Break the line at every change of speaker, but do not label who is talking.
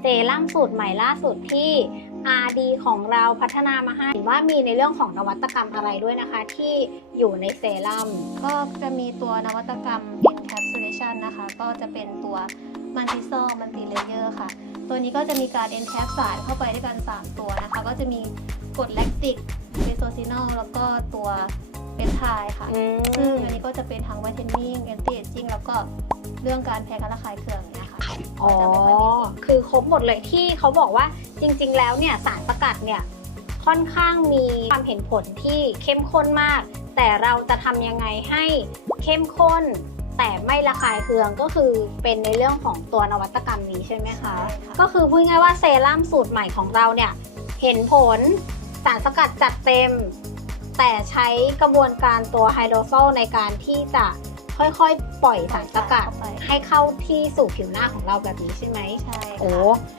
เซรั่มสูตรใหม่ล่าสุดที่ RD ของเราพัฒนามาให้เห็นว่ามีในเรื่องของนวัตกรรมอะไรด้วยนะคะ ที่อยู่ในเซรั่ม
ก็จะมีตัวนวัตกรรม encapsulation นะคะ ก็จะเป็นตัว multi c e l l multi layer ค่ะ ตัวนี้ก็จะมีการ encap สารเข้าไปด้วยกัน 3 ตัวนะคะ ก็จะมีกรดแลคติกเ e โซซินอลแล้วก็ตัวเป็นไทค่ะ ซึ่งอันนี้ก็จะเป็นทั้ง whitening anti aging แล้วก็เรื่องการแพ้การระคายเคืองเนี่ยค่ะ
อ๋อ
จะไม่ค่อยมีผล
คือครบหมดเลยที่เขาบอกว่าจริง ๆ แล้วเนี่ยสารสกัดเนี่ยค่อนข้างมีความเห็นผลที่เข้มข้นมาก แต่เราจะทำยังไงให้เข้มข้น แต่ไม่ระคายเคืองก็คือเป็นในเรื่องของตัวนวัตกรรมนี้ใช่ไหมคะ
ใช่ค่ะ
ก็คือพูดง่ายๆว่าเซรั่มสูตรใหม่ของเราเนี่ยเห็นผลสารสกัดจัดเต็ม แต่ใช้กระบวนการตัวไฮโดรโซลในการที่จะ ค่อยๆ ปล่อยสารสกัด
เข้าไป
ให้เข้าที่สู่ผิวหน้าของเราแบบนี้ใช่ไหม
ใช่
โอ้
ค่ะ